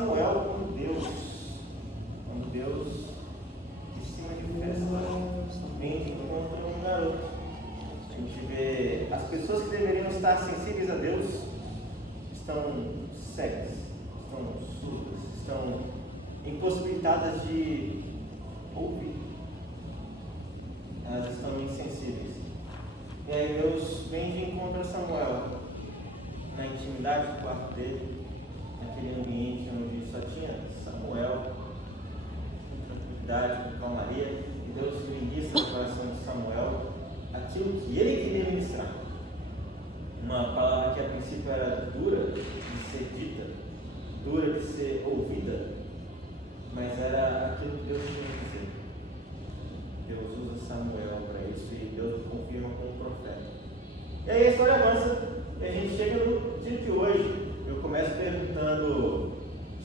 Samuel como Deus, quando Deus de se manifesta, vem de encontro a um garoto. A gente vê as pessoas que deveriam estar sensíveis a Deus estão cegas, estão surdas, estão impossibilitadas de ouvir. Elas estão insensíveis. E aí Deus vem de encontro a Samuel na intimidade do quarto dele, naquele ambiente onde só tinha Samuel, com tranquilidade, com calmaria, e Deus ministra no coração de Samuel aquilo que ele queria ministrar. Uma palavra que a princípio era dura de ser dita, dura de ser ouvida, mas era aquilo que Deus queria dizer. Deus usa Samuel para isso e Deus o confirma como profeta. E aí a história avança e a gente chega no dia de hoje. Eu começo perguntando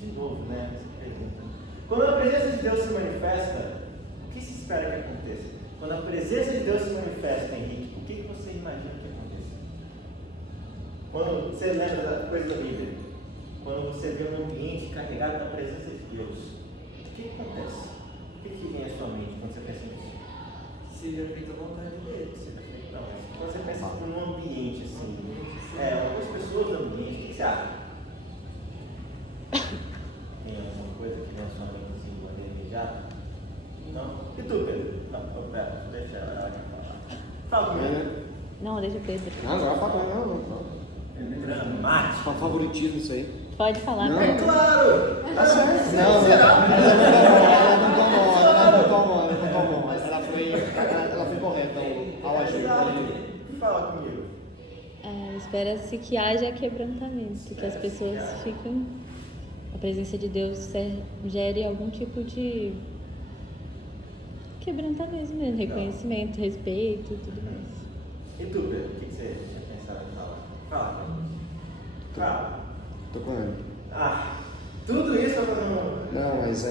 de novo, né? Essa pergunta. Quando a presença de Deus se manifesta, o que se espera que aconteça? Quando a presença de Deus se manifesta, Henrique, o que você imagina que aconteça? Quando você lembra da coisa da Bíblia, quando você vê um ambiente carregado da presença de Deus, o que acontece? O que vem à sua mente quando você pensa nisso? Seja feita a vontade dele. Seja feita, não, mas quando você pensa num ambiente assim, algumas pessoas do ambiente, o que você acha? Tem alguma coisa que vem à sua mente assim, de maneira imediata? Não? E tu, Pedro? Não, pera, deixa ela falar. Fala comigo. Não, deixa o Pedro. Não, vai falar, não. Dramático. Favoritismo isso aí. Pode falar. Não. É claro! Tá certo. Não, ela foi correta ao agir. Fala comigo. Espera-se que haja quebrantamento, que as pessoas fiquem. A presença de Deus gere algum tipo de quebrantamento mesmo, reconhecimento, respeito e tudo mais. E tu, Pedro, o que você tinha pensado em falar? Fala. Tô com ele. Tudo isso pra fazer um... Não, mas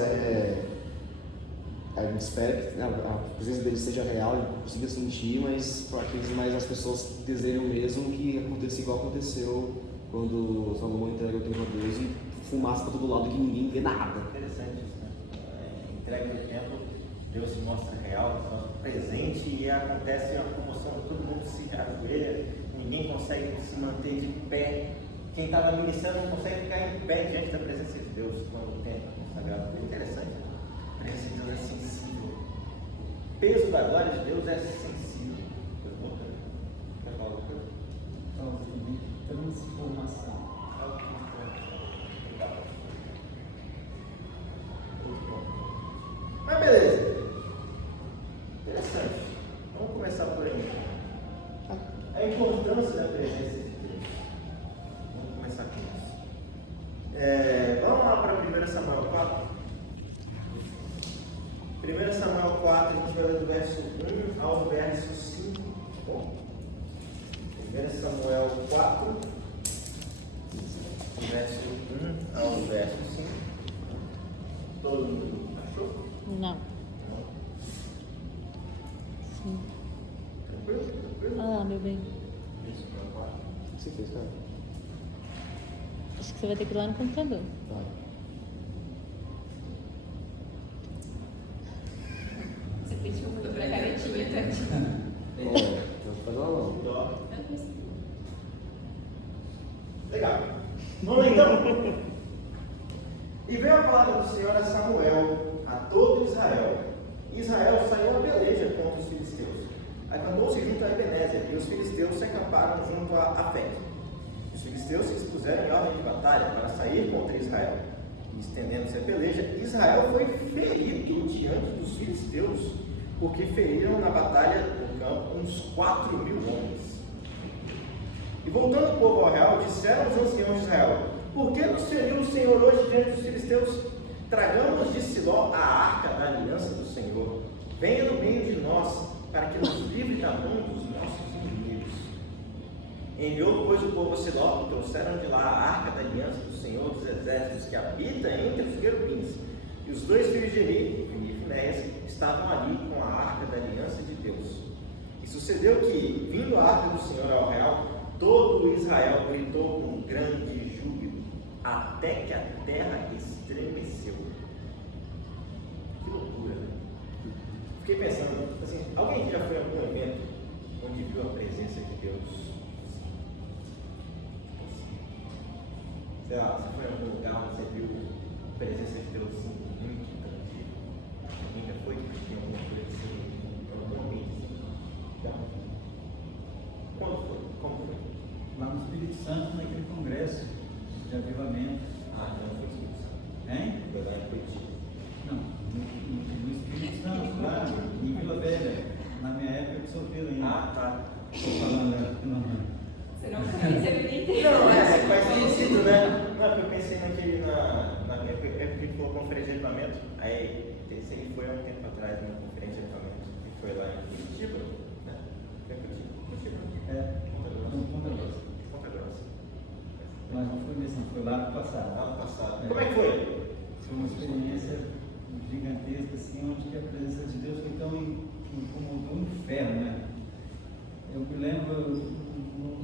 a gente espera que a presença dele seja real, ele consiga sentir, mas para que as pessoas desejam mesmo que aconteça igual aconteceu quando Salomão entrega o templo a Deus e fumaça para todo lado que ninguém vê nada. Interessante isso, né? Entrega do templo, Deus se mostra real, se mostra presente e acontece uma comoção, todo mundo se ajoelha, ninguém consegue se manter de pé. Quem estava ministrando não consegue ficar em pé diante da presença de Deus quando o templo é consagrado. É interessante. A presença de Deus é sensível. O peso da glória de Deus é sensível. Quer falar alguma coisa? Então, transformação. Mas beleza. Interessante. Vamos começar por aí. A importância da presença de Deus. Vamos começar com isso. Vamos lá para 1 Samuel 4. 1 Samuel 4, a gente vai ler do verso 1 ao verso 5. Bom, 1 Samuel 4, do verso 1 ao verso 5. Todo mundo achou? Não. Sim. Tranquilo? Meu bem. Isso, Samuel 4. O que você fez, cara? Acho que você vai ter que ir lá no computador. Vai. Você pediu muito pra caretinha, tadinha. Vou fazer uma mão. Dó. Legal. Vamos lá então. E veio a palavra do Senhor a Samuel, a todo Israel. Israel saiu a peleja contra os filisteus. Acampou-se junto a Ebenezer, e os filisteus se acamparam junto a Afec. Os filisteus se dispuseram em ordem de batalha para sair contra Israel. E estendendo-se a peleja, Israel foi ferido diante dos filisteus, porque feriram na batalha no campo uns 4.000 homens. E voltando o povo ao real, disseram os anciãos de Israel: por que nos feriu o Senhor hoje diante dos filisteus? Tragamos de Siló a arca da aliança do Senhor. Venha no meio de nós, para que nos livre da mão dos nossos inimigos. Enviou, pois, o povo a Siló, e trouxeram de lá a arca da aliança do Senhor dos exércitos, que habita entre os querubins. E os dois filhos de Eli, Ofni e Finéias, estavam ali com a arca da aliança de Deus. E sucedeu que, vindo a arca do Senhor ao real, todo Israel gritou com grande júbilo. até que a terra estremeceu. Que loucura, né? Fiquei pensando, assim, alguém já foi a algum evento onde viu a presença de Deus? Sei lá, você foi em algum lugar onde você viu a presença de Deus assim, muito tangível? Alguém já foi? Tinha alguma coisa assim, algum ambiente assim? Já? Quando foi? Como foi? Lá no Espírito Santo, naquele congresso de avivamento. Ah, não foi Espírito Santo. Hein? Foi lá em Curitiba. Não, no Espírito Santo, lá em Vila Velha. Na minha época eu solteiro ainda. Ah, tá. Estou falando, não. Você não conhece a vida inteira. Não, faz sentido, né? Não, eu pensei naquele, na época que foi a conferência de avivamento. Aí, esse aí foi há um tempo atrás, uma conferência de avivamento, que foi lá em Curitiba, né? Foi em Curitiba. Ponta Grossa. Ponta Grossa. Mas não foi mesmo, foi lá no passado. Ano passado. É. Como é que foi? Foi uma experiência gigantesca, assim, onde que a presença de Deus foi tão que incomodou o inferno, né? Eu me lembro,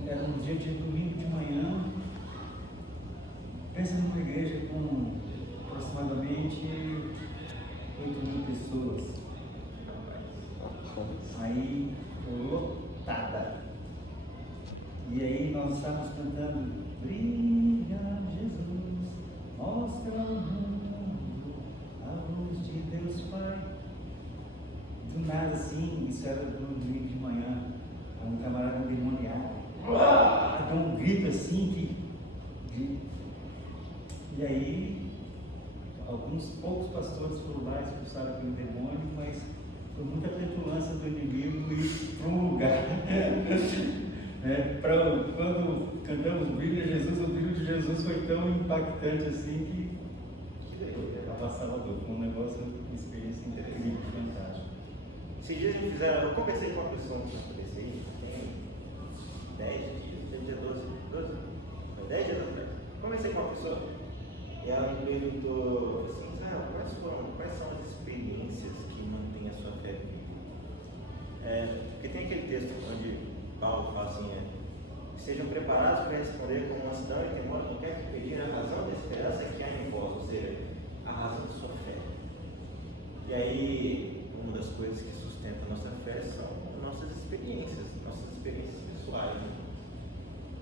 era um dia de domingo de manhã, pensa numa igreja com aproximadamente 8.000 pessoas. Aí, lotada. E aí nós estávamos cantando, brilha Jesus, mostra ao mundo a luz de Deus Pai. Do nada assim, isso era no domingo de manhã, um camarada endemoniado, deu um grito assim e aí alguns poucos pastores foram lá e expulsaram aquele demônio, mas foi muita petulância do inimigo ir para um lugar. Quando cantamos Bíblia Jesus, o brilho de Jesus foi tão impactante assim que avassalador. Foi um negócio, uma experiência interessante, fantástica. Esses dias me fizeram, eu conversei com uma pessoa que apareceu aí, tem 10 dias, dia 12, foi 10 dias atrás. Conversei com uma pessoa e ela me perguntou assim, quais são as experiências que mantêm a sua fé viva? Porque tem aquele texto onde Paulo fala assim, estejam preparados para responder com mansidão e temor a qualquer que pedir a razão da esperança que há em vós, ou seja, a razão da sua fé. E aí, uma das coisas que sustenta a nossa fé são nossas experiências pessoais. Né?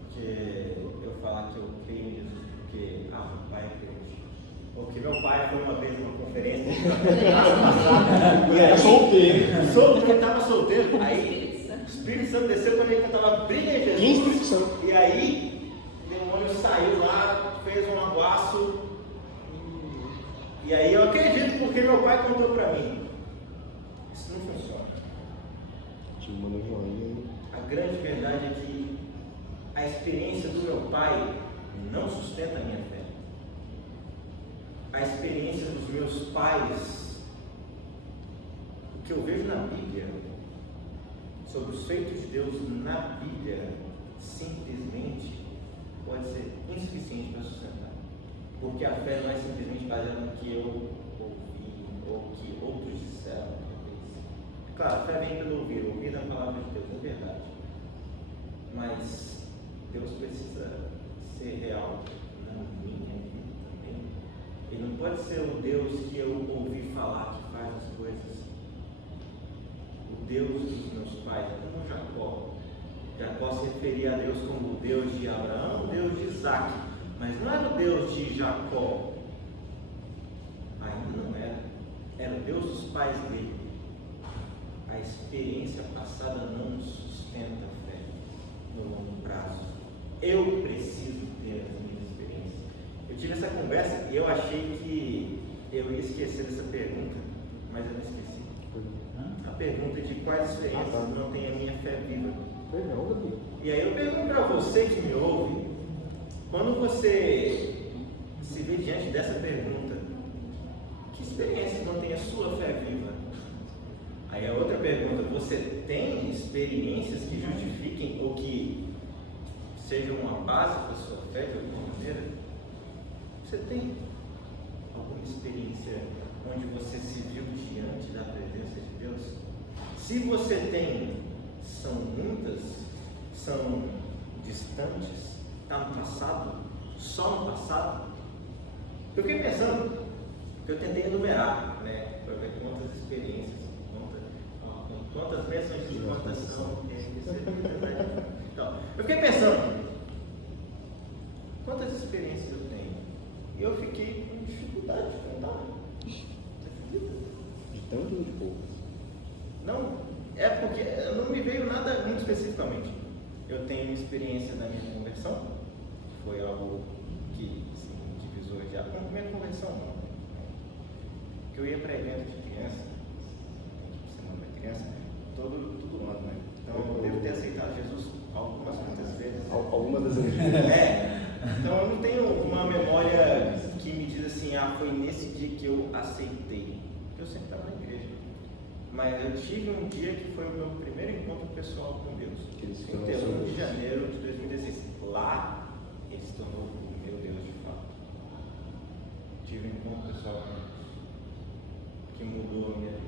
Porque eu falar que eu creio em Jesus porque, meu pai é crente. Porque meu pai foi uma vez numa conferência. Solteiro, estava solteiro. Aí, o Espírito Santo desceu quando ele cantava Brilha Jesus. E aí, o demônio saiu lá, fez um aguaço. E aí eu acredito porque meu pai contou pra mim. Isso não funciona. A grande verdade é que a experiência do meu pai não sustenta a minha fé. A experiência dos meus pais, o que eu vejo na Bíblia, sobre os feitos de Deus na Bíblia, simplesmente pode ser insuficiente para sustentar. Porque a fé não é simplesmente baseada no que eu ouvi ou que outros disseram. Claro, a fé vem pelo ouvir a palavra de Deus, é verdade. Mas Deus precisa ser real na minha vida também. Ele não pode ser o Deus que eu ouvi falar que faz as coisas. O Deus dos meus pais, como Jacó. Jacó se referia a Deus como o Deus de Abraão, o Deus de Isaac. Mas não era o Deus de Jacó. Ainda não era. Era o Deus dos pais dele. A experiência passada não sustenta a fé no longo prazo. Eu preciso ter as minhas experiências. Eu tive essa conversa e eu achei que eu ia esquecer dessa pergunta, mas eu não esqueci. A pergunta de quais experiências não tem a minha fé viva. E aí eu pergunto para você que me ouve, quando você se vê diante dessa pergunta, que experiências não tem a sua fé viva? Aí a outra pergunta, você tem experiências que justifiquem ou que sejam uma base para a sua fé de alguma maneira? Você tem alguma experiência onde você se viu diante da presença de Deus? Se você tem, são muitas, são distantes, está no passado, só no passado, Eu fiquei pensando, que eu tentei enumerar, né, para ver quantas experiências, quantas menções de quantas são recebidas, né? Então, eu fiquei pensando, quantas experiências eu tenho? E eu fiquei com dificuldade de contar. Você acredita? De tanto ou de pouco? Não, é porque não me veio nada muito especificamente. Eu tenho uma experiência da minha conversão, que foi algo que assim, divisor já. A minha conversão não. Que eu ia para evento de criança, semana da criança, todo ano, né? Então eu devo ter aceitado Jesus algumas quantas vezes. Algumas das vezes. Então eu não tenho uma memória que me diz assim, foi nesse dia que eu aceitei. Porque eu sempre estava na igreja. Mas eu tive um dia que foi o meu primeiro encontro pessoal com Deus. Em 31 de janeiro de 2016. Lá ele se tornou o meu Deus de fato. Tive um encontro pessoal com Deus. Que mudou a minha vida.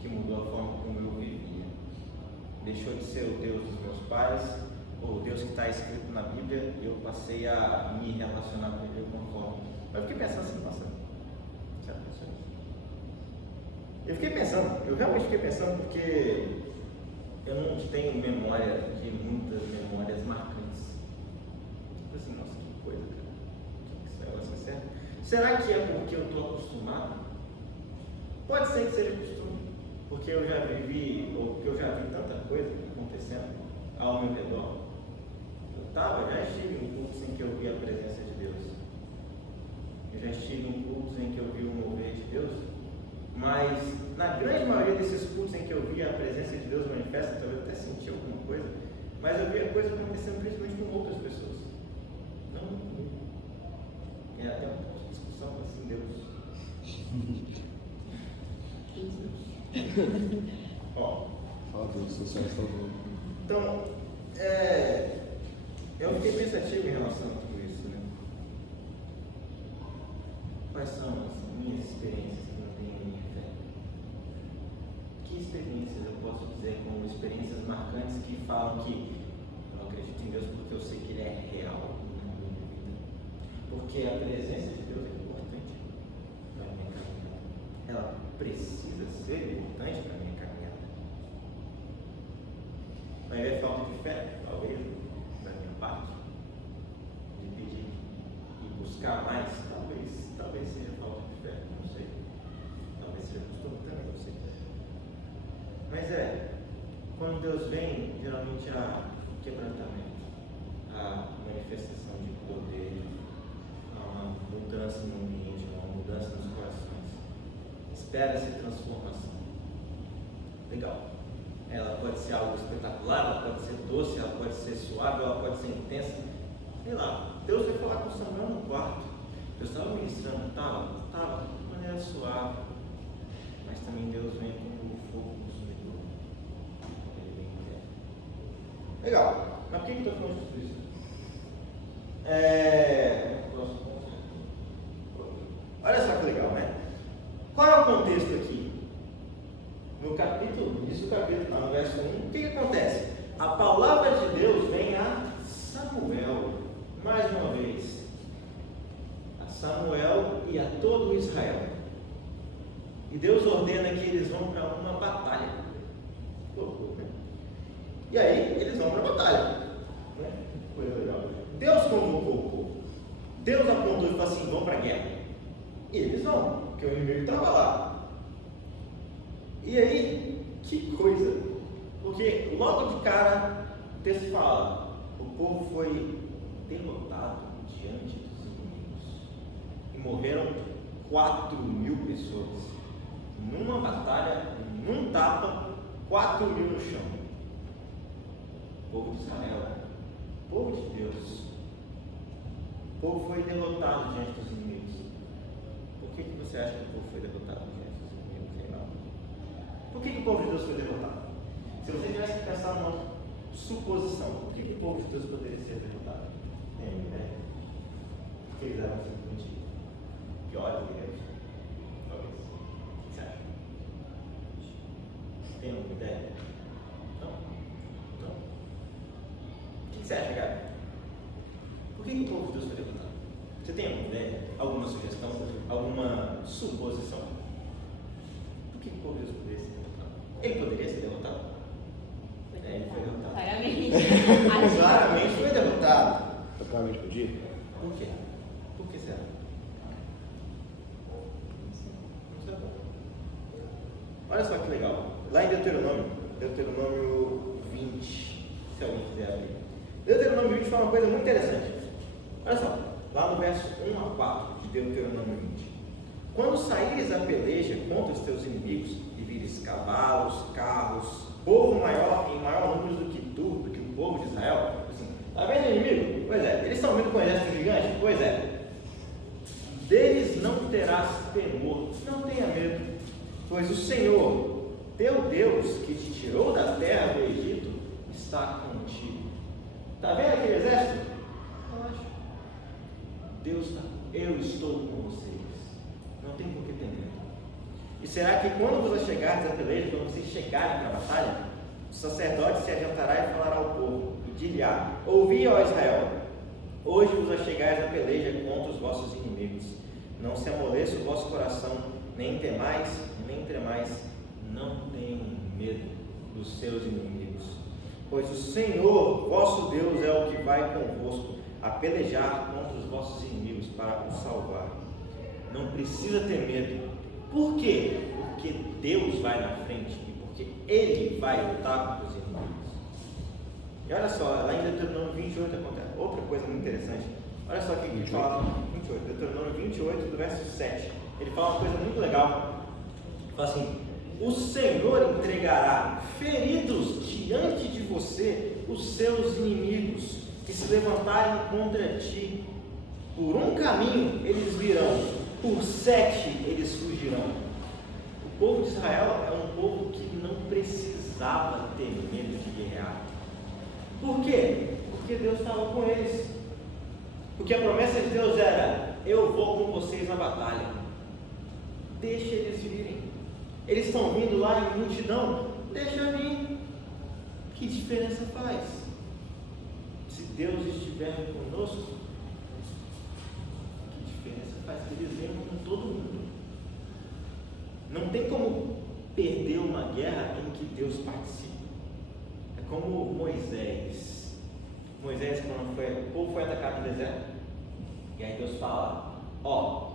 Que mudou a forma como eu vivia. Deixou de ser o Deus dos meus pais, ou o Deus que está escrito na Bíblia, e eu passei a me relacionar com ele de alguma forma. Mas eu fiquei pensando assim, nossa, será que isso? Eu fiquei pensando, eu realmente fiquei pensando porque eu não tenho memória de muitas memórias marcantes. Tipo assim, nossa, que coisa, cara. Que negócio é certo. Será que é porque eu estou acostumado? Pode ser que seja costume, porque eu já vivi, ou porque eu já vi tanta coisa acontecendo ao meu redor. Já estive em cultos em que eu vi a presença de Deus. Eu já estive em cultos em que eu vi o mover de Deus. Mas na grande maioria desses cultos em que eu via a presença de Deus manifesta, talvez eu até senti alguma coisa, mas eu via coisa acontecendo principalmente com outras pessoas. Não comigo. Era até um ponto de discussão assim, Deus. Ó. Fala Deus, social está bom. Então, eu fiquei pensativo em relação a tudo isso, né? Quais são as minhas experiências que não têm minha fé? Que experiências eu posso dizer como experiências marcantes que falam que eu acredito em Deus porque eu sei que Ele é real na minha vida? Porque a presença de Deus é importante na minha caminhada. Ela precisa ser importante na minha caminhada. Vai haver falta de fé, talvez, da minha parte, de pedir e buscar mais, talvez seja falta de fé, não sei. Talvez seja costume também, não sei. Mas quando Deus vem, geralmente há quebrantamento, há manifestação de poder, há uma mudança no ambiente, uma mudança nos corações. Espera-se transformação. Legal. Ela pode ser algo espetacular, ela pode ser doce, ela pode ser suave, ela pode ser intensa. Sei lá, Deus veio falar com Samuel no quarto. Deus estava ministrando, estava de maneira suave. Mas também Deus vem como o fogo consumidor. Ele vem em terra. Legal, mas por que eu estou falando de tudo isso? Olha só que legal, né? Qual é o contexto aqui? No verso 1, o que acontece? A palavra de Deus vem a Samuel, mais uma vez. A Samuel e a todo Israel. E Deus ordena que eles vão para uma batalha. E aí, eles vão para a batalha. Coisa legal. Deus convocou o povo. Deus apontou e falou assim: vão para a guerra. E eles vão, porque o inimigo estava lá. E aí, que coisa, porque logo de cara o texto fala, o povo foi derrotado diante dos inimigos e morreram 4.000 pessoas, numa batalha, num tapa, 4.000 no chão. O povo de Israel, o povo de Deus, o povo foi derrotado diante dos inimigos. Por que você acha que o povo foi derrotado diante dos inimigos? Por que o povo de Deus foi derrotado? Se você tivesse que pensar numa suposição, por que o povo de Deus poderia ser derrotado? Tem uma ideia? Porque eles eram simplesmente piores que Deus? Talvez. O que você acha? Tem alguma ideia? Não? Não? O que você acha, cara? Por que o povo de Deus foi derrotado? Você tem alguma ideia? Alguma sugestão, alguma suposição? Por que o povo de Deus poderia ser derrotado? Ele poderia ser derrotado? Ele foi derrotado. Claramente. Claramente foi derrotado. Claramente podia? Por quê? Por que será? Não sei. Olha só que legal. Lá em Deuteronômio 20, se alguém quiser abrir. Deuteronômio 20 fala uma coisa muito interessante. Olha só, lá no verso 1 a 4 de Deuteronômio 20. Quando saíres a peleja contra os teus inimigos e vires cavalos, carros, povo maior em maior número do que tu, do que o povo de Israel, assim, tá vendo o inimigo? Pois é, eles estão vindo com um exército gigante? Pois é. Deles não terás temor, não tenha medo, pois o Senhor, teu Deus, que te tirou da terra do Egito, está contigo. Está vendo aquele exército? Relaxa. Deus está, eu estou com vocês. Não tem por que ter medo. E será que quando vos achegardes a peleja, quando vocês chegarem para a batalha, o sacerdote se adiantará e falará ao povo, e dir-lhe-á: ouvi, ó Israel, hoje vos achegais a peleja contra os vossos inimigos. Não se amoleça o vosso coração, nem temais, nem tremais, não tenham medo dos seus inimigos. Pois o Senhor, vosso Deus, é o que vai convosco a pelejar contra os vossos inimigos para os salvar. Não precisa ter medo. Por quê? Porque Deus vai na frente e porque Ele vai lutar contra os inimigos. E olha só, lá em Deuteronômio 28 acontece outra coisa muito interessante. Olha só o que ele fala, 28, Deuteronômio 28, do verso 7. Ele fala uma coisa muito legal. Ele fala assim: o Senhor entregará feridos diante de você os seus inimigos que se levantarem contra ti. Por um caminho eles virão, por 7 eles fugirão. O povo de Israel é um povo que não precisava ter medo de guerrear. Por quê? Porque Deus estava com eles. Porque a promessa de Deus era: eu vou com vocês na batalha. Deixa eles virem. Eles estão vindo lá em multidão, deixa vir. Que diferença faz? Se Deus estiver conosco, que diferença faz? Eles vêm com todo mundo. Não tem como perder uma guerra em que Deus participa. É como Moisés. Moisés, quando o povo foi atacado no deserto, e aí Deus fala: ó,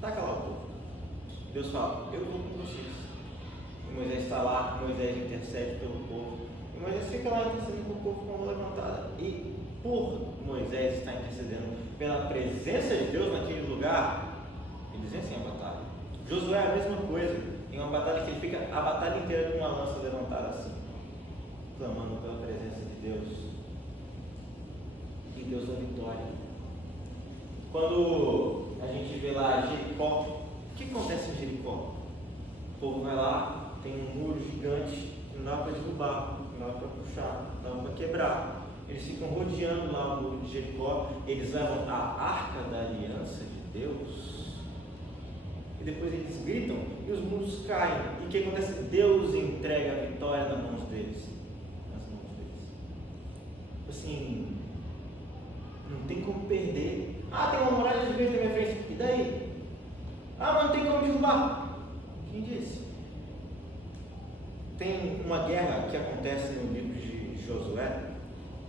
taca lá o povo. Deus fala: eu vou com vocês. E Moisés está lá, Moisés intercede pelo povo. E Moisés fica lá intercedendo com o povo com a mão levantada. E por Moisés estar intercedendo pela presença de Deus naquele lugar, eles vencem a batalha. Josué é a mesma coisa. Em uma batalha que ele fica a batalha inteira com uma lança levantada assim, clamando pela presença de Deus. E Deus dá vitória. Quando a gente vê lá Jericó, o que acontece em Jericó? O povo vai lá, tem um muro gigante, não dá para derrubar, não dá para puxar, não dá para quebrar. Eles ficam rodeando lá o muro de Jericó, eles levam a arca da aliança de Deus, e depois eles gritam e os muros caem. E o que acontece? Deus entrega a vitória nas mãos deles. Assim, não tem como perder. Ah, tem uma muralha gigante na minha frente, e daí? Ah, mas não tem como derrubar. Quem disse? Tem uma guerra que acontece no livro de Josué,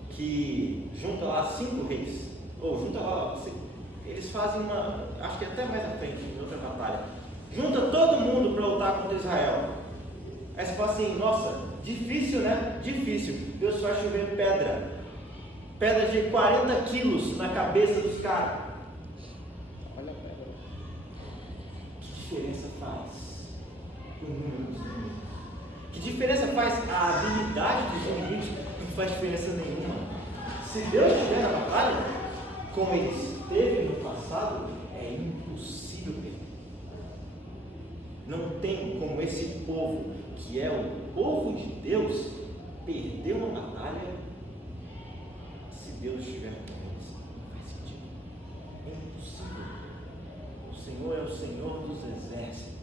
que junta lá 5 reis, ou junta lá, eles fazem uma, acho que até mais à frente, em outra batalha, junta todo mundo para lutar contra Israel. Aí você fala assim: nossa, difícil, né? Difícil. Deus faz chover pedra de 40 quilos na cabeça dos caras. Olha a pedra. Que diferença faz o número dos inimigos? Que diferença faz a habilidade dos inimigos? Não faz diferença nenhuma. Se Deus estiver na batalha, como ele esteve no passado, é impossível perder. Não tem como esse povo, que é o povo de Deus, perder uma batalha se Deus estiver com eles. Não faz sentido. É impossível. O Senhor é o Senhor dos exércitos.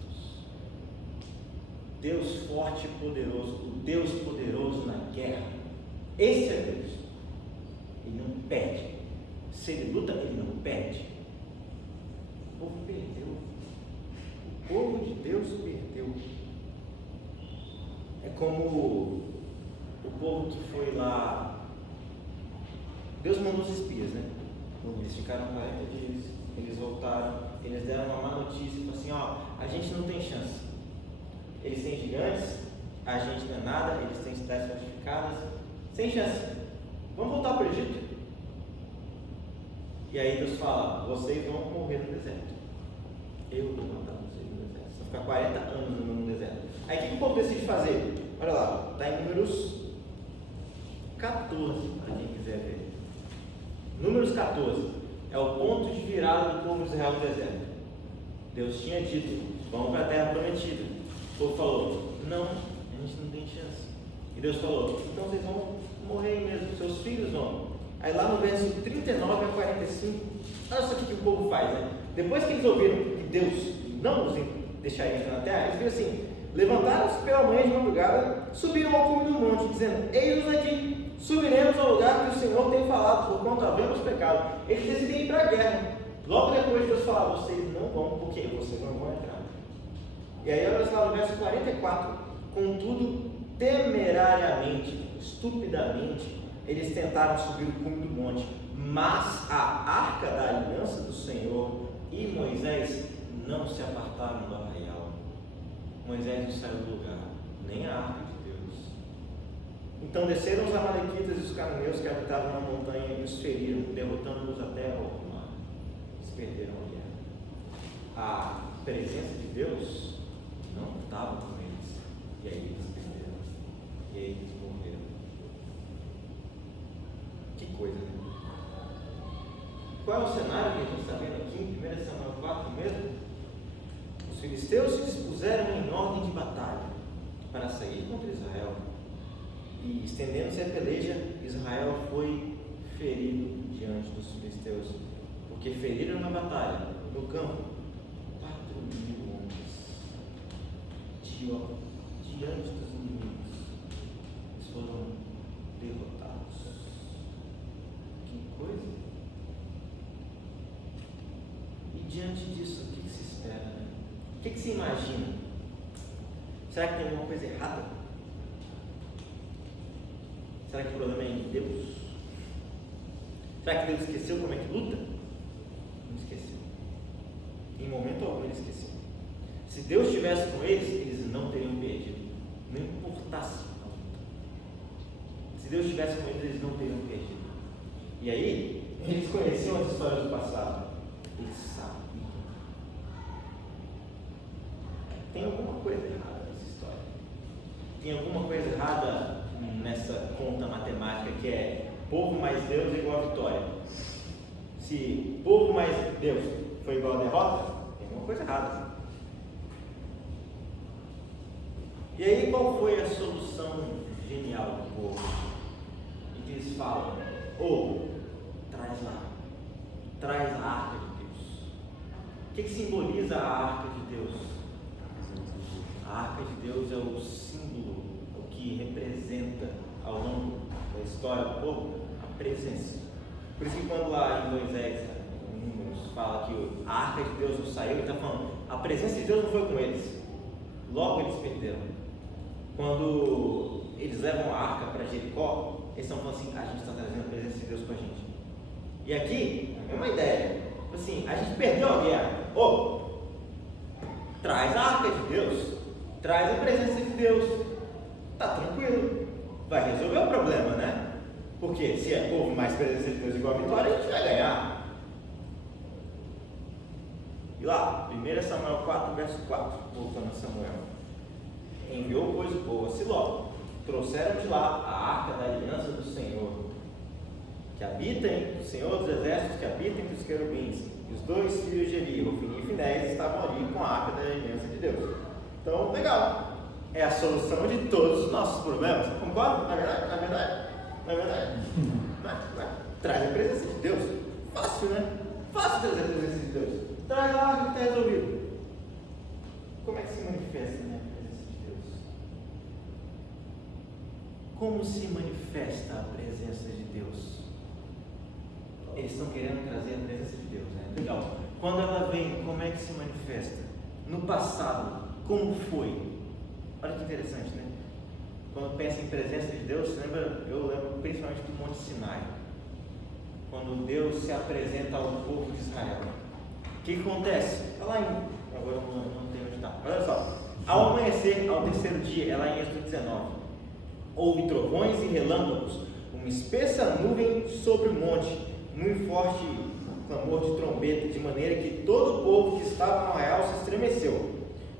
Deus forte e poderoso, o Deus poderoso na guerra. Esse é Deus. Ele não perde. Se ele luta, ele não perde. povo perdeu. O povo de Deus perdeu. É como o povo que foi lá. Deus mandou os espias, né? Eles ficaram 40 dias, eles voltaram, eles deram uma má notícia e falaram assim: ó, a gente não tem chance. Eles têm gigantes, a gente não é nada, eles têm cidades fortificadas, sem chance. Vamos voltar para o Egito. E aí Deus fala: vocês vão morrer no deserto. Eu vou matar vocês no deserto. Vão ficar 40 anos no deserto. Aí o que o povo decide fazer? Olha lá, está em Números 14, para quem quiser ver. Números 14 é o ponto de virada do povo de Israel no deserto. Deus tinha dito: vamos para a terra prometida. O povo falou: não, a gente não tem chance. E Deus falou: então vocês vão morrer mesmo, seus filhos vão. Aí lá no verso 39 a 45, olha só o que o povo faz, né? Depois que eles ouviram que Deus não os deixaria entrar na terra, eles viram assim: levantaram-se pela manhã de madrugada, subiram ao cume do monte, dizendo: eis-nos aqui, subiremos ao lugar que o Senhor tem falado, porquanto havemos pecado. Eles decidem ir para a guerra. Logo depois Deus fala: vocês não vão, porque vocês não vão entrar. E aí olha lá no verso 44, contudo, temerariamente, estupidamente, eles tentaram subir o cume do monte, mas a arca da aliança do Senhor e Moisés não se apartaram do arraial. Moisés não saiu do lugar, nem a arca de Deus. Então desceram os amalequitas e os cananeus que habitavam na montanha e os feriram, derrotando-os até ao mar. Eles perderam a guerra. A presença de Deus não estava com eles. E aí eles perderam. E aí eles morreram. Que coisa, né? Qual é o cenário que a gente está vendo aqui em 1 Samuel 4 mesmo? Os filisteus se dispuseram em ordem de batalha para sair contra Israel. E estendendo-se a peleja, Israel foi ferido diante dos filisteus, porque feriram na batalha, no campo, 4.000 homens. Diante dos inimigos, eles foram derrotados. Que coisa! E diante disso, o que se espera? Né? O que se imagina? Será que tem alguma coisa errada? Será que o problema é em Deus? Será que Deus esqueceu como é que luta? Não esqueceu. Em momento algum ele esqueceu. Se Deus estivesse com eles, eles não teriam perdido. Não importasse a luta. Se Deus estivesse com eles, eles não teriam perdido. E aí, eles conheciam as histórias do passado. Eles sabiam. Tem alguma coisa errada nessa história. Tem alguma coisa errada nessa conta matemática que é povo mais Deus é igual a vitória. Se povo mais Deus foi igual a derrota, tem alguma coisa errada. E aí qual foi a solução genial do povo? E que eles falam: traz lá, traz a arca de Deus. O que simboliza a arca de Deus? A arca de Deus é o símbolo, o que representa ao longo da história do povo a presença. Por isso que quando lá em Moisés, em Números, fala que a arca de Deus não saiu, ele está falando: a presença de Deus não foi com eles. Logo eles perderam. Quando eles levam a arca para Jericó, eles estão falando assim: a gente está trazendo a presença de Deus com a gente. E aqui, a mesma ideia. Assim, a gente perdeu a guerra. Traz a arca de Deus, traz a presença de Deus. Tá tranquilo. Vai resolver o problema, né? Porque se é povo mais presença de Deus igual a vitória, a gente vai ganhar. E lá, 1 Samuel 4, verso 4, voltando a Samuel. Enviou, pois, o povo a Siló. Trouxeram de lá a arca da aliança do Senhor, que habita entre o Senhor dos exércitos, que habita entre os querubins. E os dois filhos de Eli, Ofni e Finéias, estavam ali com a arca da aliança de Deus. Então, legal. É a solução de todos os nossos problemas. Concorda? Na verdade. Traz a presença de Deus. Fácil, né? Fácil trazer a presença de Deus. Traz a arca que está resolvido. Como é que se manifesta, né, a presença de Deus? Como se manifesta a presença de Deus? Eles estão querendo trazer a presença de Deus, né? Legal. Quando ela vem, como é que se manifesta? No passado, como foi? Olha que interessante, né? Quando pensa em presença de Deus, eu lembro principalmente do Monte Sinai. Quando Deus se apresenta ao povo de Israel. O que acontece? Está lá em... Agora não tem onde está. Olha só. Ao amanhecer, ao terceiro dia, é lá em Êxodo 19. Houve trovões e relâmpagos, uma espessa nuvem sobre o monte, muito forte clamor de trombeta, de maneira que todo o povo que estava no arraial se estremeceu.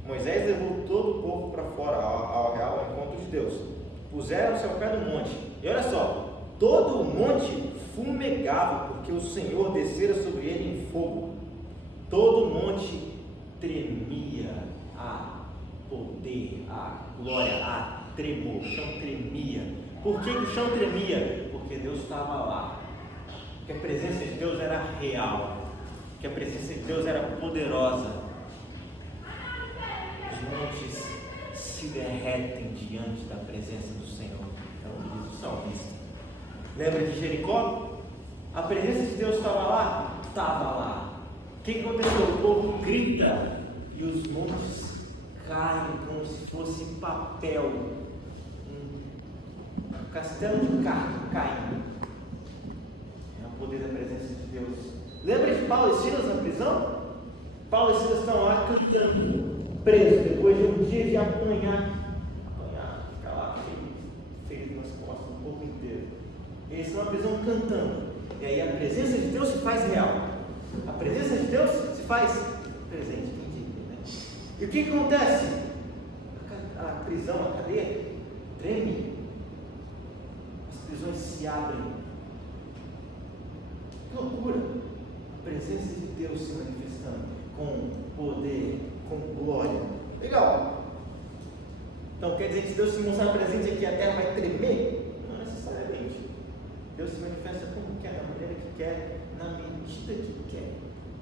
Moisés levou todo o povo para fora, ao arraial, ao encontro de Deus. Puseram-se ao pé do monte. E olha só, todo o monte fumegava, porque o Senhor descera sobre ele em fogo. Todo o monte tremia, a poder, a glória, a tremor, o chão tremia. Por que o chão tremia? Porque Deus estava lá. Que a presença de Deus era real, que a presença de Deus era poderosa. Os montes se derretem diante da presença do Senhor. Então diz o salmista. Lembra de Jericó? A presença de Deus estava lá? Estava lá. O que aconteceu? O povo grita e os montes caem como se fosse papel. Um castelo de carne caindo. É o poder da presença de Deus. Lembra de Paulo e Silas na prisão? Paulo e Silas estão lá cantando, presos, depois de um dia de apanhar, ficar lá ferido nas costas, o corpo inteiro. Eles estão na prisão cantando. E aí a presença de Deus se faz real. A presença de Deus se faz presente, né? E o que acontece? A prisão, a cadeia, treme. As prisões se abrem. Que loucura! A presença de Deus se manifestando com poder, com glória. Legal! Então quer dizer que se Deus se mostrar presente aqui, a terra vai tremer? Não necessariamente. Deus se manifesta como quer, da maneira que quer, na medida que quer.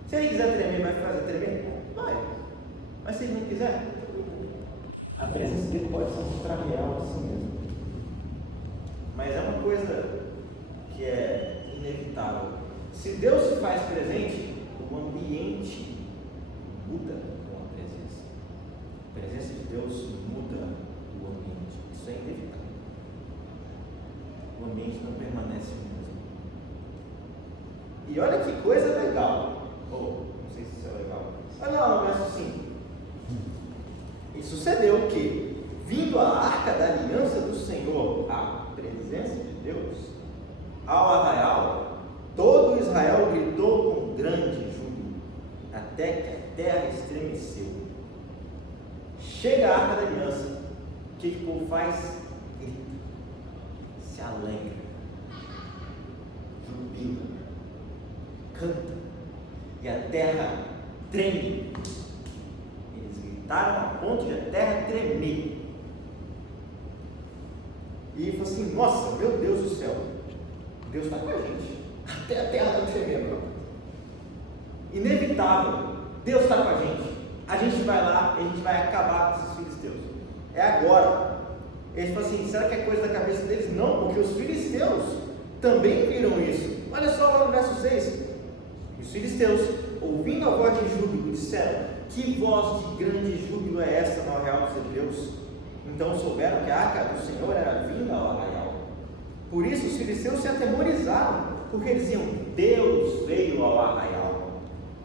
Se ele quiser tremer, vai fazer tremer? Vai. Mas se ele não quiser, a presença dele pode se mostrar real assim mesmo. Mas é uma coisa que é inevitável. Se Deus se faz presente, o ambiente muda com a presença. A presença de Deus muda o ambiente. Isso é inevitável. O ambiente não permanece o mesmo. E olha que coisa legal. Não sei se isso é legal. Olha lá no verso 5. E sucedeu que, vindo a arca da aliança do Senhor, a presença de Deus, ao arraial, todo Israel gritou com grande júbilo, até que a terra estremeceu. Chega a arca da aliança, o que o povo faz? Grita, se alegra, jubila, canta, e a terra treme. Eles gritaram a ponto de a terra tremer. E falou assim: nossa, meu Deus do céu, Deus está com a gente. Até a terra está tremendo. Inevitável, Deus está com a gente. A gente vai lá e a gente vai acabar com esses filisteus. É agora. Eles falam assim: será que é coisa da cabeça deles? Não, porque os filisteus também viram isso. Olha só lá no verso 6. Os filisteus, ouvindo a voz de júbilo, disseram: que voz de grande júbilo é esta no arraial dos hebreus? Então souberam que a arca do Senhor era vinda ao arraial. Por isso os filisteus se atemorizaram, porque diziam: Deus veio ao arraial.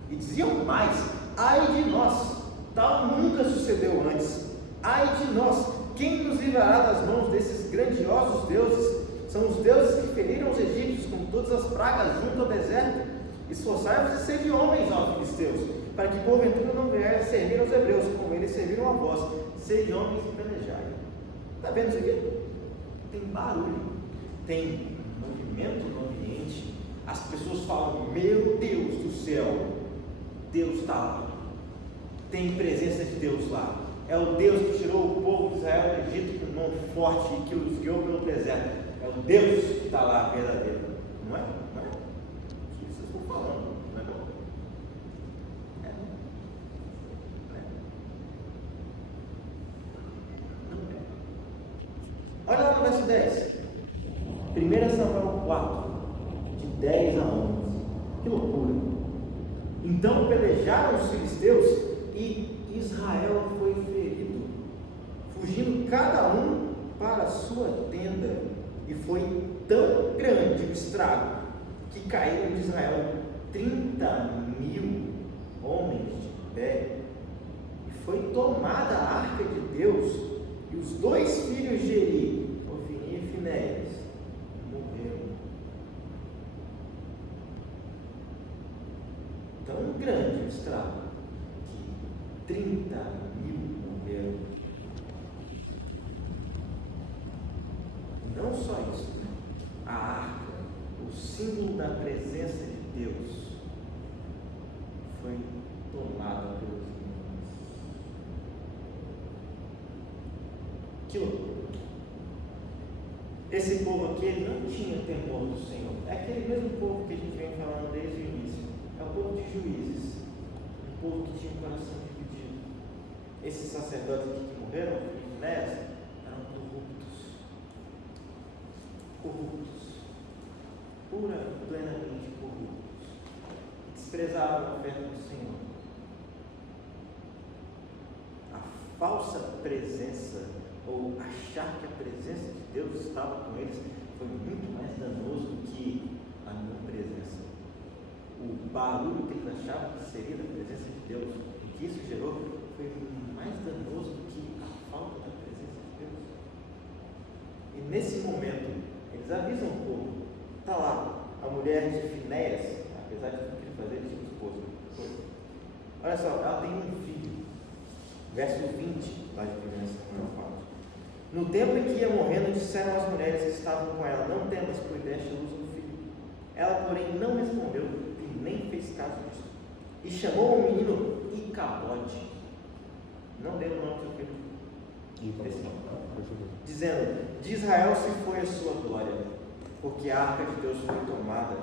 E diziam mais: ai de nós, tal nunca sucedeu antes. Ai de nós, quem nos livrará das mãos desses grandiosos deuses? São os deuses que feriram os egípcios com todas as pragas junto ao deserto. Esforçai-vos e sede homens, ó filisteus, para que porventura não venhais a servir aos hebreus, como eles serviram a vós. Sede homens e pelejai. Está vendo isso aqui? Tem barulho, tem movimento no ambiente. As pessoas falam: meu Deus do céu, Deus está lá. Tem presença de Deus lá. É o Deus que tirou o povo de Israel do Egito com mão forte e que os guiou pelo deserto. É o Deus que está lá verdadeiro. Não é? Não é? O que vocês estão falando? Não é bom? É. Não é. Olha lá no verso 10. 1 Samuel 4, de 10 a 11. Que loucura. Então pelejaram os filisteus e Israel foi ferido, fugindo cada um para a sua tenda. E foi tão grande o estrago que caíram de Israel 30.000 homens de pé. E foi tomada a arca de Deus, e os 2 filhos de Eli, Ofni e Finéias, morreram. Tão grande o estrago que 30.000 morreram. Não só isso, né? A arca, o símbolo da presença de Deus, foi tomada pelos inimigos. Que loucura! Esse povo aqui, ele não tinha temor do Senhor. É aquele mesmo povo que a gente vem falando desde o início. É o povo de Juízes, um povo que tinha um coração dividido. Esses sacerdotes aqui que morreram, Finéias, eram corruptos, pura e plenamente corruptos, desprezavam a oferta do Senhor. A falsa presença, ou achar que a presença de Deus estava com eles, foi muito mais danoso do que a não presença. O barulho que eles achavam que seria da presença de Deus, o que isso gerou, foi mais danoso do que a falta da presença de Deus. E nesse momento, eles avisam o povo. Está lá, a mulher de Finéias, apesar de tudo que ele fazia, ele tinha esposa. Olha só, ela tem um filho. Verso 20, lá de 1 Samuel 4. No tempo em que ia morrendo, disseram às mulheres que estavam com ela: não temas, pois deste a luz do filho. Ela, porém, não respondeu e nem fez caso disso. E chamou o menino Icabode. Não deu o nome do seu filho. Dizendo: de Israel se foi a sua glória, porque a arca de Deus foi tomada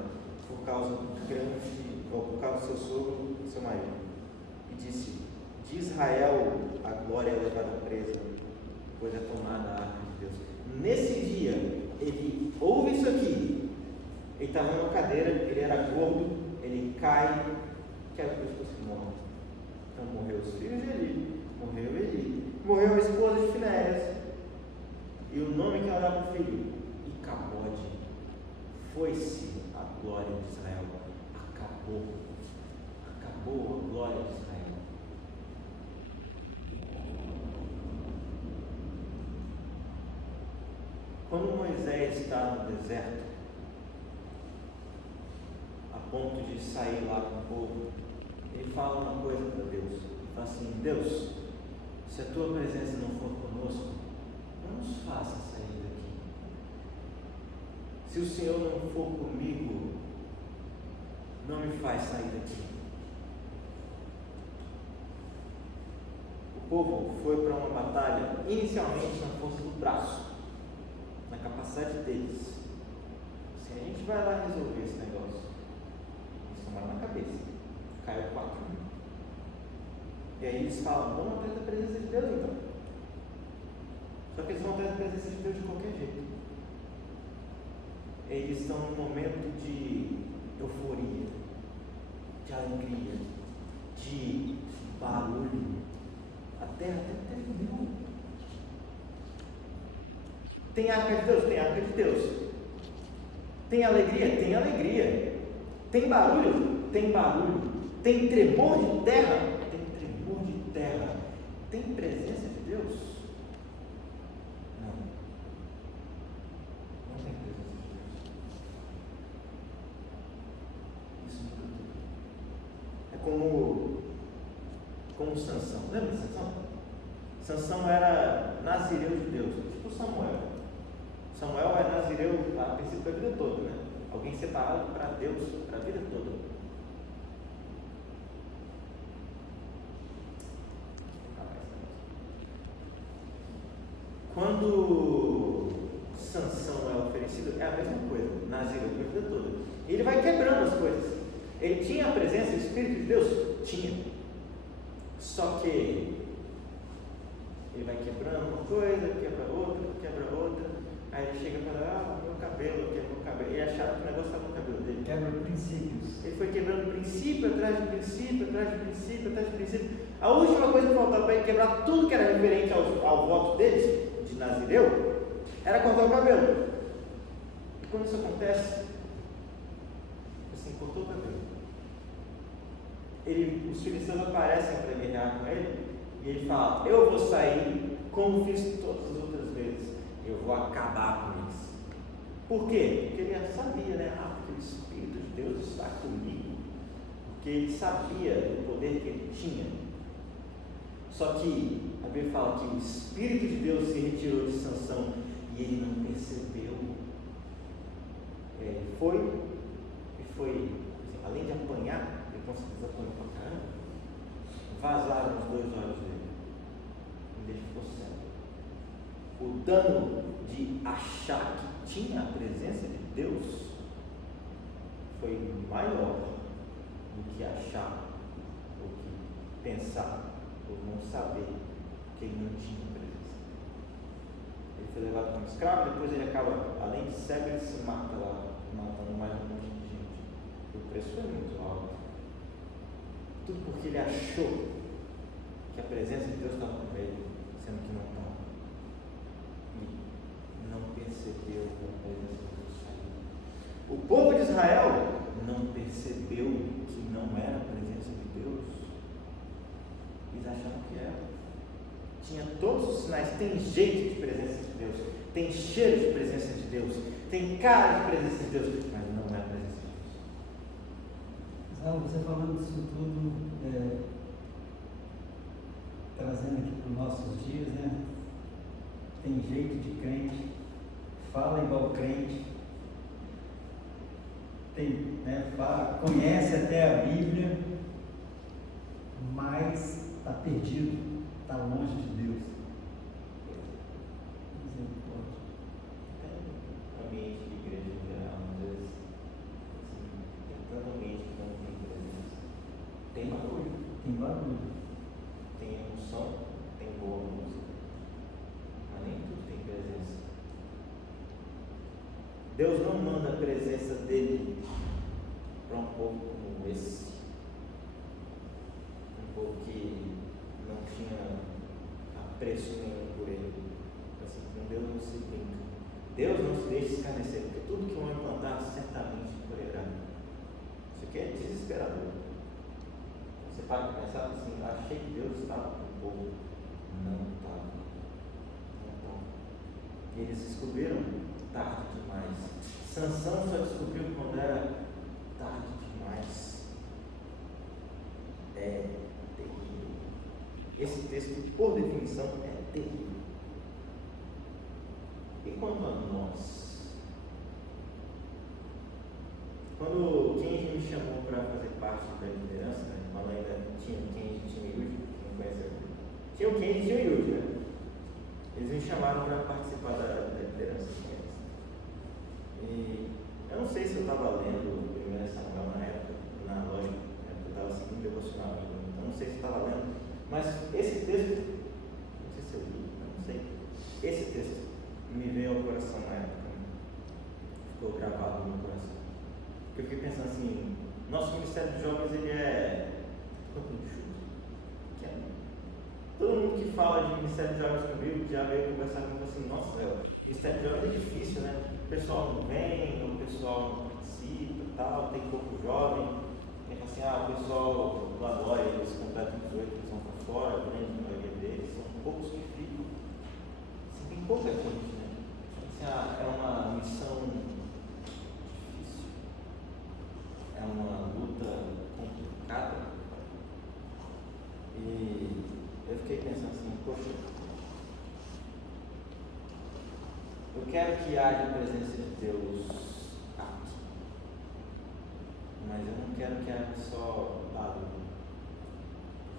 por causa do seu sogro e seu marido. E disse: de Israel a glória é levada presa, pois é tomada a arca de Deus. Nesse dia, ele ouve isso aqui. Ele estava numa cadeira, ele era gordo, ele cai, que era por isso que morre. Então morreu os filhos de Eli, morreu Eli, morreu a esposa de Finéias. E o nome que ela dá para o filho, Icabode. Foi-se a glória de Israel. Acabou a glória de Israel. Quando Moisés está no deserto, a ponto de sair lá com o povo, ele fala uma coisa para Deus. Ele fala assim: Deus, se a tua presença não for conosco, não nos faça sair daqui. Se o Senhor não for comigo, não me faz sair daqui. O povo foi para uma batalha inicialmente na força do braço, na capacidade deles. Assim, a gente vai lá resolver esse negócio. Eles tomaram na cabeça. Caiu 4.000. E aí eles falam: vamos atrás da presença de Deus então. Só que eles vão atrás da presença de Deus de qualquer jeito. Eles estão num momento de euforia, de alegria, de barulho. A terra até tremeu. Tem arca de Deus? Tem arca de Deus. Tem alegria? Tem alegria. Tem barulho? Tem barulho. Tem tremor de terra? Tem tremor de terra. Tem presença de Deus? Não. Não tem presença de Deus. Isso muda tudo. É como Sansão. Lembra de Sansão? Sansão era nazireu de Deus, tipo Samuel. Samuel é nazireu a princípio da vida toda, né? Alguém separado para Deus, para a vida toda. Quando Sansão é oferecido, é a mesma coisa, nazireu para a vida toda. Ele vai quebrando as coisas. Ele tinha a presença do Espírito de Deus? Tinha. Só que ele vai quebrando uma coisa, quebra outra. Aí ele chega para meu cabelo, quebrou o cabelo. Ele achava que o negócio estava no cabelo dele. Quebra princípios. Ele foi quebrando princípio atrás de princípio, atrás de princípio, atrás de princípio. A última coisa que faltava para ele quebrar tudo que era referente ao voto deles, de Nazireu, era cortar o cabelo. E quando isso acontece, assim, cortou o cabelo. Os filisteus aparecem para guerrear com ele, e ele fala: eu vou sair como fiz todas as outras vezes, eu vou acabar com eles. Por quê? Porque ele sabia, né? Porque o Espírito de Deus está comigo. Porque ele sabia do poder que ele tinha. Só que a Bíblia fala que o Espírito de Deus se retirou de Sansão e ele não percebeu. Ele foi, além de apanhar, ele conseguiu desapanhar para caramba. Vazaram os 2 olhos dele. E ele ficou cego. O dano de achar que tinha a presença de Deus foi maior do que achar, ou que pensar, ou não saber que ele não tinha presença. Ele foi levado como escravo, depois ele acaba, além de cego, ele se mata lá, matando mais um monte de gente. O preço foi muito alto. Tudo porque ele achou que a presença de Deus estava com ele, sendo que não estava. E não percebeu que a presença de Deus saiu. O povo de Israel não percebeu que não era a presença de Deus. Eles acharam que era. Tinha todos os sinais, tem jeito de presença de Deus, tem cheiro de presença de Deus, tem cara de presença de Deus, mas não é a presença de Deus. Você falando disso tudo, trazendo aqui para os nossos dias, né? Tem jeito de crente, fala igual crente, conhece até a Bíblia, mas está perdido, está longe de Deus. Misericórdia. Tem ambiente de igreja em geral, às vezes, assim, tem tanto ambiente que não tem presença. Tem barulho. Tem barulho. Tem emoção, tem boa música, mas nem tudo tem presença. Deus não manda a presença dele para um povo como esse, um povo que não tinha apreço nenhum por ele. Assim, com Deus não se brinca. Deus não se deixa escarnecer, porque tudo que o homem plantar certamente colherá. Isso aqui é desesperador. Você para pensar assim: achei que Deus estava com o povo. Não estava. Não estava. E eles descobriram tarde demais. Sansão só descobriu quando era tarde demais. É terrível. Esse texto, por definição, é terrível. E quanto a nós? Quando o Kenji me chamou para fazer parte da liderança, né, quando ainda tinha o Kenji e tinha o Yuji, quem conhece, tinha o Kenji e tinha o Yuji, né? Eles me chamaram para participar da liderança com eles. E eu não sei se eu estava lendo o 1 Samuel na época, na lógica, eu estava seguindo devocional ainda, então não sei se eu estava lendo, mas esse texto, não sei se eu li, não sei, esse texto me veio ao coração na época, né? Ficou gravado no meu coração. Porque eu fiquei pensando assim: nosso ministério de jovens, ele é quanto de chuto? Pequeno. Todo mundo que fala de ministério de jovens comigo já veio conversar comigo assim: nossa, ministério de jovens é difícil, né? O pessoal não vem, o pessoal não participa e tal, tem pouco jovem. Tem assim: o pessoal não adora, eles completam 18, eles vão para fora, a grande maioria deles, são poucos que ficam. Assim, tem pouca gente, né? Assim, é uma missão difícil, é uma luta complicada. E eu fiquei pensando assim: poxa, eu quero que haja a presença de Deus aqui, mas eu não quero que haja só barulho,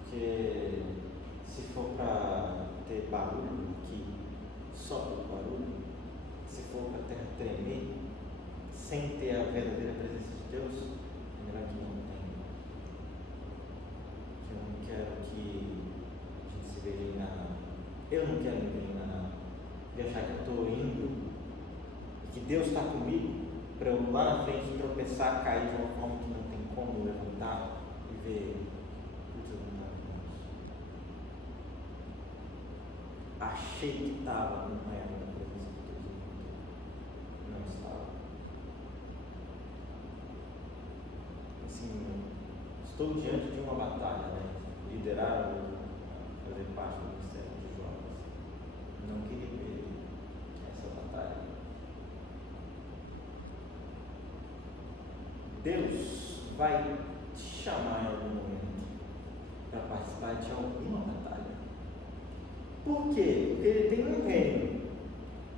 porque se for para ter barulho aqui, só por barulho, se for para a terra tremer, sem ter a verdadeira presença de Deus, é melhor que não tenha. Que eu não quero que a gente se veja enganado. Eu não quero me ver enganado. De achar que eu estou indo e que Deus está comigo para eu lá na frente tropeçar, cair de uma forma que não tem como levantar e ver, putz, eu não estava. Achei que estava acompanhando a presença de Deus. Não estava. Assim, estou diante de uma batalha, né? Liderar ou fazer parte do ministério de jovens. Não queria ver essa batalha. Deus vai te chamar em algum momento para participar de alguma batalha. Por quê? Porque ele tem um reino.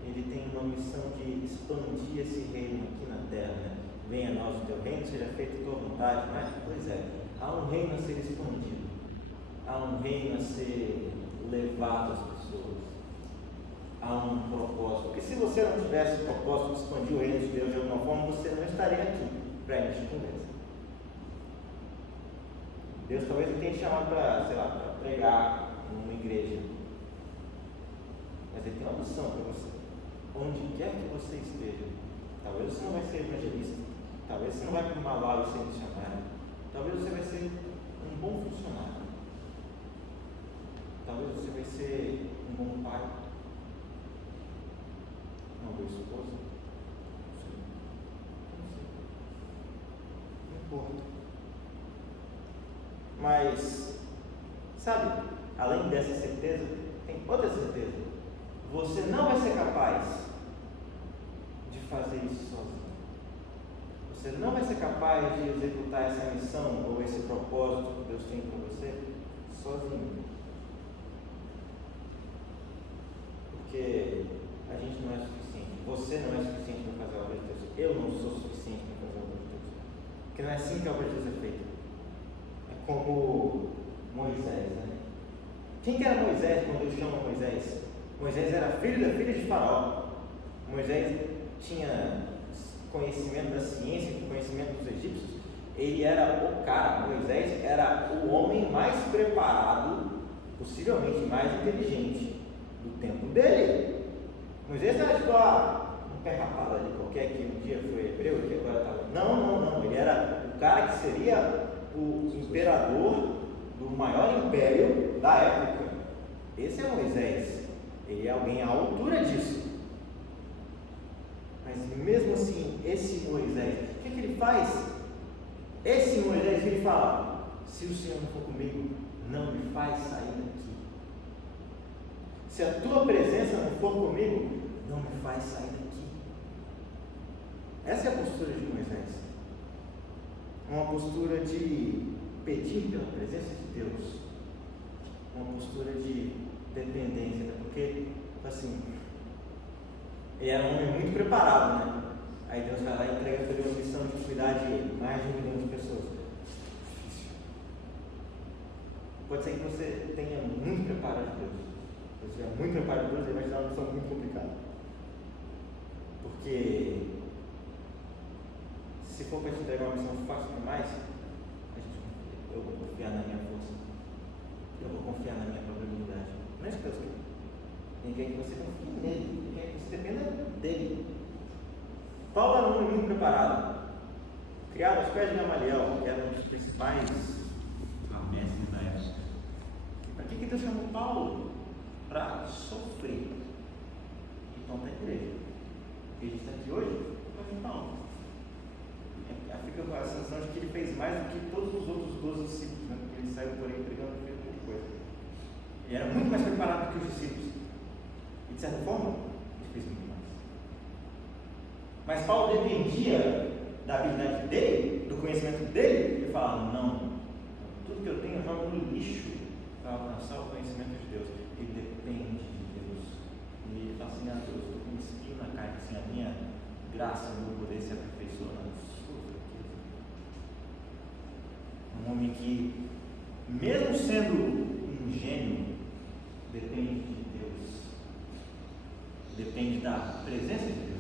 Ele tem uma missão de expandir esse reino aqui na terra, né? Venha a nós o teu reino, seja feita a tua vontade, mas, pois é, há um reino a ser expandido, há um reino a ser levado às pessoas, há um propósito. Porque se você não tivesse o propósito de expandir o reino de Deus de alguma forma, você não estaria aqui para a gente conversa. Deus talvez não tenha te chamado para, sei lá, para pregar numa igreja, mas Ele tem uma missão para você. Onde quer que você esteja, talvez você não vai ser evangelista, talvez você não vai para uma aula sem te chamar, talvez você vai ser um bom funcionário, talvez você vai ser um bom pai, uma boa esposa, não importa. Mas, sabe, além dessa certeza, tem outra certeza. Você não vai ser capaz de fazer isso sozinho. Você não vai ser capaz de executar essa missão ou esse propósito que Deus tem para você sozinho. Porque a gente não é suficiente. Você não é suficiente para fazer a obra de Deus. Eu não sou suficiente para fazer a obra de Deus. Porque não é assim que a obra de Deus é feita. É como Moisés, né? Quem que era Moisés quando Deus chama Moisés? Moisés era filho da filha de Faraó. Moisés tinha conhecimento da ciência, conhecimento dos egípcios. Ele era o cara. Moisés era o homem mais preparado, possivelmente mais inteligente do tempo dele. Moisés não era tipo um pé rapado ali qualquer que um dia foi hebreu e que agora estava. Não. Ele era o cara que seria o imperador do maior império da época. Esse é Moisés. Ele é alguém à altura disso. Mas mesmo assim, esse Moisés, o que ele faz? Esse Moisés, ele fala: se o Senhor não for comigo, não me faz sair daqui. Se a tua presença não for comigo, não me faz sair daqui. Essa é a postura de Moisés. Uma postura de pedir pela presença de Deus. Uma postura de dependência, porque, assim, ele era um homem muito preparado, né? Aí Deus vai lá e entrega para ele uma missão de cuidar de mais de 1 milhão de pessoas. Difícil. Pode ser que você tenha muito preparo de Deus. Se você tiver muito preparo de Deus, ele vai te dar uma missão muito complicada. Porque se for para te entregar uma missão fácil demais, eu vou confiar na minha força. Eu vou confiar na minha própria habilidade. Não é isso que Deus quer. Ele quer que você confie nele. Ele quer que você dependa dele. Paulo era um homem muito preparado. Criado aos pés de Gamaliel, que era um dos principais mestres da época. E para que Deus chamou Paulo? Para sofrer. Então está a igreja. E a gente está aqui hoje para Paulo. Fica com a sensação de que ele fez mais do que todos os outros 12 discípulos, né? Porque ele saiu por aí pregando e fez muita coisa. Ele era muito mais preparado do que os discípulos. E de certa forma, ele fez muito mais. Mas Paulo dependia da habilidade dele, do conhecimento dele. Ele falava: não, tudo que eu tenho eu jogo no lixo para alcançar o conhecimento de Deus. Ele depende de Deus. E ele fala assim: Deus, eu estou com um espinho na carne, assim, a minha graça, o meu poder se aperfeiçoa na sua fraqueza. Um homem que, mesmo sendo um gênio, depende de Deus, depende da presença de Deus.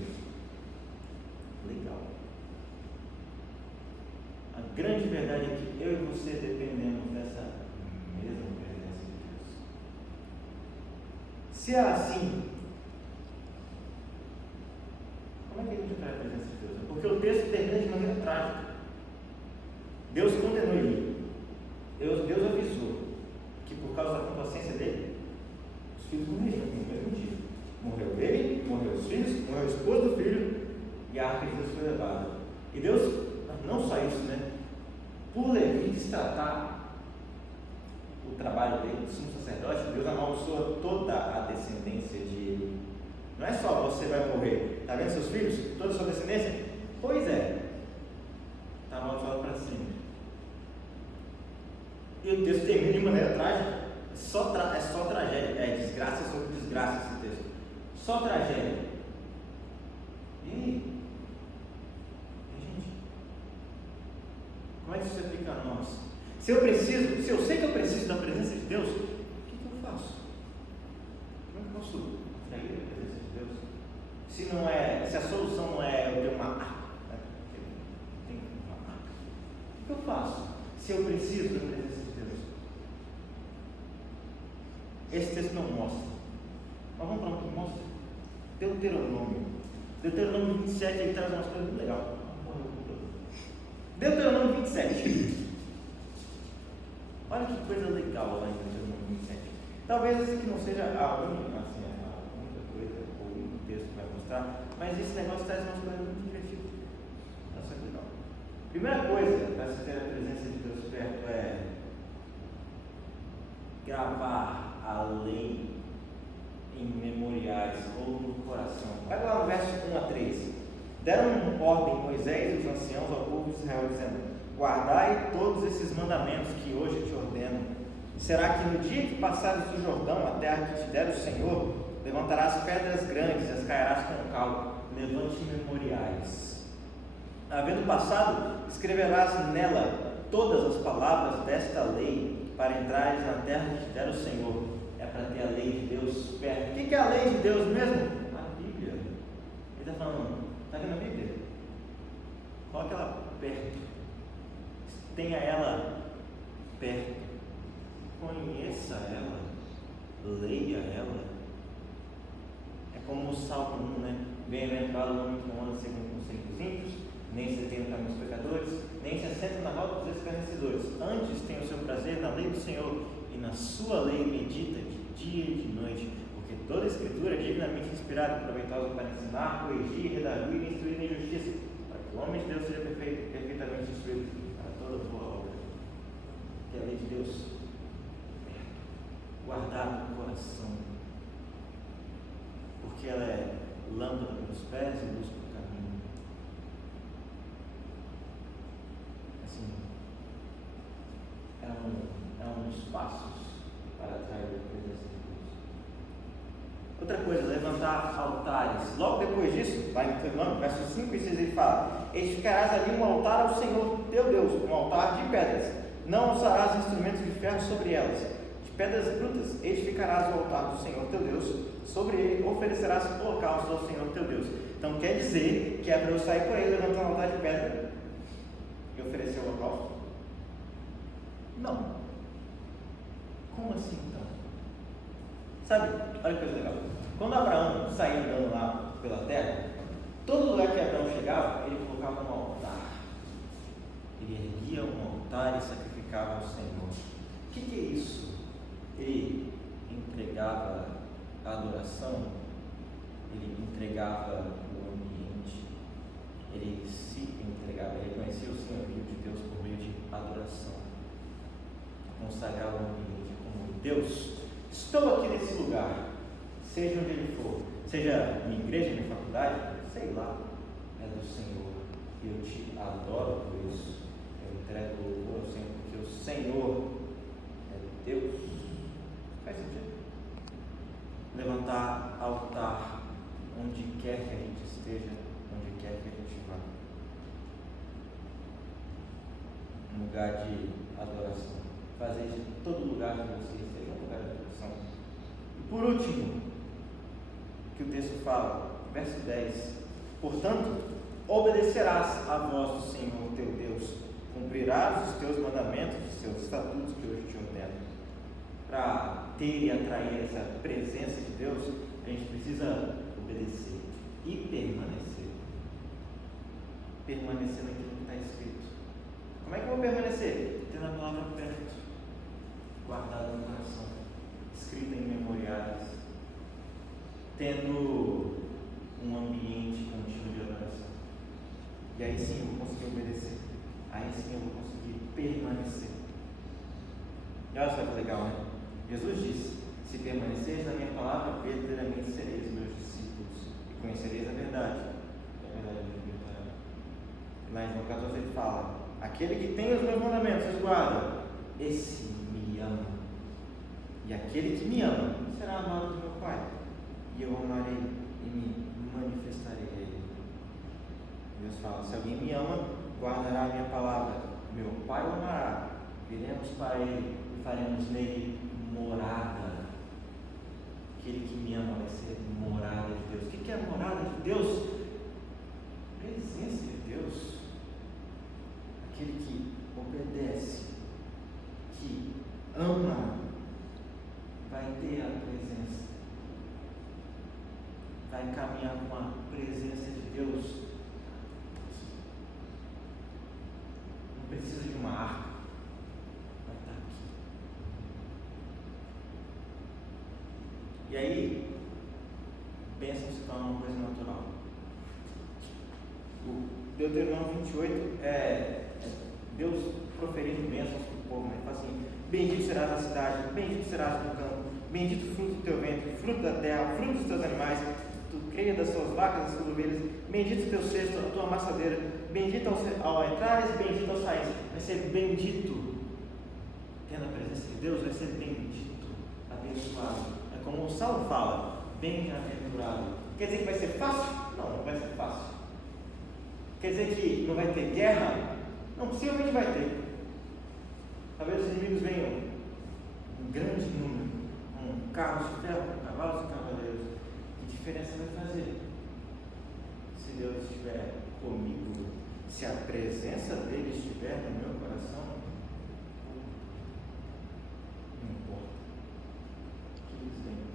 Legal. A grande verdade é que eu e você dependemos dessa mesma presença de Deus. Se é assim, como é que a gente vai a presença de Deus? Porque o texto termina de maneira trágica. morreu o esposo do filho e a arca de Deus foi levada. E Deus, não só isso, né? Por Levi destratar o trabalho dele, do sumo sacerdote, Deus amaldiçoa toda a descendência de ele. Não é só você vai morrer, está vendo seus filhos? Toda a sua descendência? Pois é, está amaldiçoado para sempre. E o texto termina de maneira trágica. É só tragédia, é desgraça sobre desgraça esse texto. Só tragédia. E aí? Gente, como é que isso se aplica a nós? Se eu sei que eu preciso da presença de Deus, o que eu faço? Como é que eu posso atrair a presença de Deus? Se a solução não é eu ter uma arca, tem uma arca, o que eu faço? Se eu preciso da presença de Deus? Esse texto não mostra. Mas vamos para o que mostra? Deuteronômio 27, ele traz umas coisas muito legais. Deuteronômio 27. Olha que coisa legal lá em Deuteronômio 27. Talvez esse aqui não seja a única coisa, ou o único texto que vai mostrar, mas esse negócio traz umas coisas muito divertidas. Olha só que legal. Primeira coisa para se ter a presença de Deus perto é gravar a lei em memoriais ou no coração. Vai lá no verso 1 a 3. Deram ordem Moisés e os anciãos ao povo de Israel, dizendo: guardai todos esses mandamentos que hoje te ordeno. E será que no dia que passares do Jordão, a terra que te der o Senhor, levantarás pedras grandes e as cairás com cal. Levante memoriais. Havendo passado, escreverás nela todas as palavras desta lei, para entrares na terra que te der o Senhor. É para ter a lei de Deus perto. O que é a lei de Deus mesmo? A Bíblia. Ele está falando, está vendo a Bíblia? Coloque ela perto. Tenha ela perto. Conheça ela. Leia ela. É como o Salmo 1, né? Bem-aventurado o homem que não anda segundo os conselhos dos ímpios, nem se detém no caminho dos pecadores, nem se assenta na roda dos escarnecedores. Antes tem o seu prazer na lei do Senhor, e na sua lei medita de dia e de noite, porque toda a escritura é divinamente inspirada e proveitosa para ensinar, corrigir, redarguir e instruir em justiça, para que o homem de Deus seja perfeito, perfeitamente instruído para toda boa obra. Que a lei de Deus guardada no coração, porque ela é lâmpada para os pés e luz para o caminho. Assim, é um dos passos para atrair a presença de Deus. Outra coisa, levantar altares. Logo depois disso, lá em Deuteronômio, versos 5 e 6, ele fala: edificarás ali um altar ao Senhor teu Deus, um altar de pedras. Não usarás instrumentos de ferro sobre elas. De pedras brutas edificarás o altar do Senhor teu Deus. Sobre ele oferecerás holocaustos ao Senhor teu Deus. Então quer dizer que é para eu sair por aí, levantar um altar de pedra e oferecer o holocausto? Não. Como assim então? Sabe, olha que coisa legal. Quando Abraão saía andando lá pela terra, todo lugar que Abraão chegava, ele colocava um altar. Ele erguia um altar e sacrificava ao Senhor. O que é isso? Ele entregava a adoração, ele entregava o ambiente, ele se entregava, ele conhecia o senhorio de Deus por meio de adoração. Consagrar o ambiente como Deus. Estou aqui nesse lugar, seja onde ele for, seja minha igreja, minha faculdade, sei lá, é do Senhor. E eu te adoro por isso. Eu entrego o louvor ao Senhor, porque o Senhor é Deus. Faz sentido? Levantar altar onde quer que a gente esteja, onde quer que a gente vá. Um lugar de adoração. Fazer isso em todo lugar que você esteja, um lugar de adoração. E por último, que o texto fala, verso 10: portanto, obedecerás à voz do Senhor teu Deus, cumprirás os teus mandamentos, os teus estatutos que hoje te ordeno. Para ter e atrair essa presença de Deus, a gente precisa obedecer e permanecer. Permanecer naquilo que está escrito. Como é que eu vou permanecer? Tendo a palavra perto, guardada no coração, escrita em memoriais, tendo um ambiente aquele que tem os meus mandamentos, os guarda, esse me ama. E aquele que me ama será amado do meu Pai. E eu amarei e me manifestarei a ele. Deus fala, se alguém me ama, guardará a minha palavra. Meu Pai o amará. Viremos para ele e faremos nele morada. Aquele que me ama vai ser morada de Deus. O que é morada de Deus? Presença de Deus. Aquele que obedece, que ama, vai ter a presença, vai caminhar com a presença de Deus. Não precisa de uma arca, vai estar aqui. E aí, bênção se torna uma coisa natural. O Deuteronômio 28 é Deus proferindo bênçãos para o povo, né? Ele fala assim: bendito serás na cidade, bendito serás no campo, bendito o fruto do teu ventre, fruto da terra, fruto dos teus animais, tu cria das suas vacas, das suas ovelhas, bendito o teu cesto, a tua amassadeira, bendito ao entrares, bendito ao sair. Vai ser bendito. Tendo a presença de Deus, vai ser bendito, abençoado. É como o Salmo fala: bem-aventurado. Quer dizer que vai ser fácil? Não, não vai ser fácil. Quer dizer que não vai ter guerra? Não, possivelmente vai ter. Talvez os inimigos venham em grande número, com carros de ferro, com cavalos e cavaleiros. Que diferença vai fazer? Se Deus estiver comigo, se a presença dele estiver no meu coração, não importa que eles venham.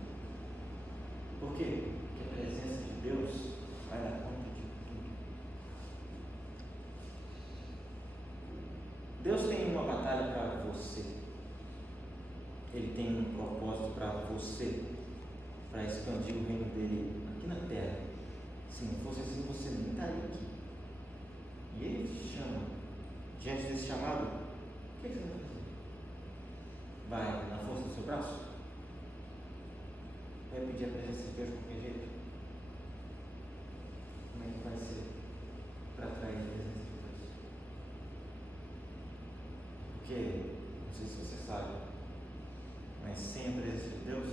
Por quê? Porque a presença de Deus vai dar conta de tudo. Deus tem uma batalha para você. Ele tem um propósito para você, para expandir o reino dele aqui na terra. Se não fosse assim, você nem estaria aqui. E ele te chama. Diante desse chamado, o que você vai fazer? Vai na força do seu braço? Vai pedir a presença de Deus de qualquer jeito? Como é que vai ser para atrair a presença de Deus? Porque, não sei se você sabe, mas sem a presença de Deus,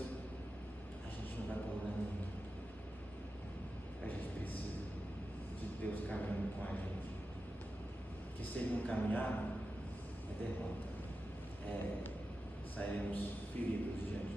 a gente não vai para lugar nenhum. A gente precisa de Deus caminhando com a gente. Que se ele não caminhar, é derrota. Sairemos feridos diante